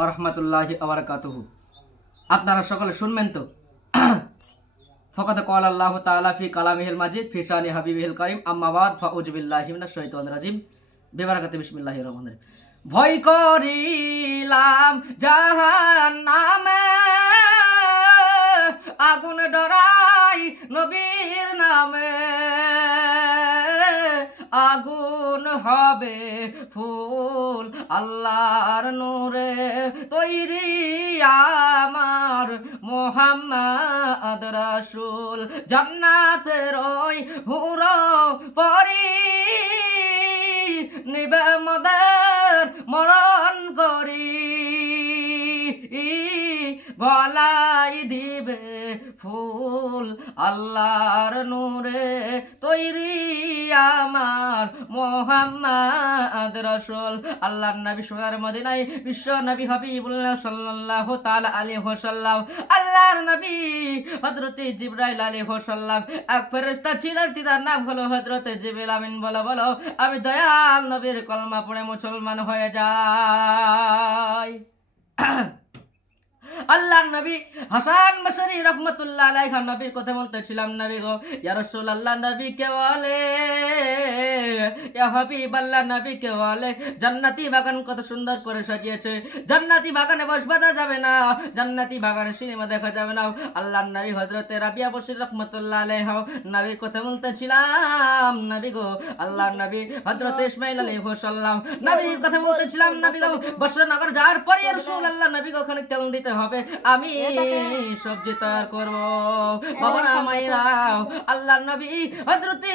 ওয়া রাহমাতুল্লাহি ওয়া বারাকাতুহু। আপনারা সকলে শুনবেন তো? ফাকাদ ক্বালা আল্লাহু তাআলা ফি কালামিহিল মাজিদ ফি শানি হাবিবিহিল কারীম আম্মা বাদ ফাউযু বিল্লাহি মিনাশ শাইতানির রাজিম বিবারাকাতি বিসমিল্লাহির রহমানির রহিম। ভয় করিলাম জাহান্নামে, আগুন ডরাই নবীর নামে, আগুন হবে ফুল আল্লাহর নূরে, তৈরি আমার মুহাম্মদ রাসূল। জান্নাতের ওই হুর পরি নিবে মোদের মরণ করি, গলাই দিবে ফুল আল্লাহর নূরে, তৈরি আমার মুহাম্মদ রাসূল। আল্লাহর নবী সোনার মদিনায় বিশ্ব নবী হাবিবুল্লাহ সাল্লাল্লাহু তাআলা আলাইহি ওয়াসাল্লাম, আল্লাহর নবী হযরতে জিবরাইল আলাইহি ওয়াসাল্লাম এক ফেরেশতা ছিলেন, তার নাম হলো হযরতে জিবরিল আমিন। বলো বলো আমি দয়াল নবীর কলমা পড়ে মুসলমান হয়ে যাই। আল্লাহর নবী হাসান বসরি রহমাতুল্লাহ আলাইহি নবীর কথা বলতেছিলাম, নবী গো ইয়া রাসূলুল্লাহ, নবী কে বলে ইয়া হাবিবাল্লাহ, নবী কে বলে জান্নাতি বাগান কত সুন্দর করে সাজিয়েছে, জান্নাতি বাগানে বসবা যাবে না, জান্নাতি বাগানে সিনেমা দেখা যাবে না। আল্লাহর নবী হযরতে রাবিয়া বসরি রহমাতুল্লাহ আলাইহি নবীর কথা বলতেছিলাম, নবী গো আল্লাহর নবী হযরতে ইসমাঈল আলাইহি সাল্লাম নবীর কথা বলতেছিলাম, নবী গো বসরা নগর যাওয়ার পরে ইয়া রাসূলুল্লাহ, নবী গো ওখানে তেল দিতে হবে, আমি সবজি তৈরি করব, বাবা মায়েরা। আল্লাহর নবী হযরতে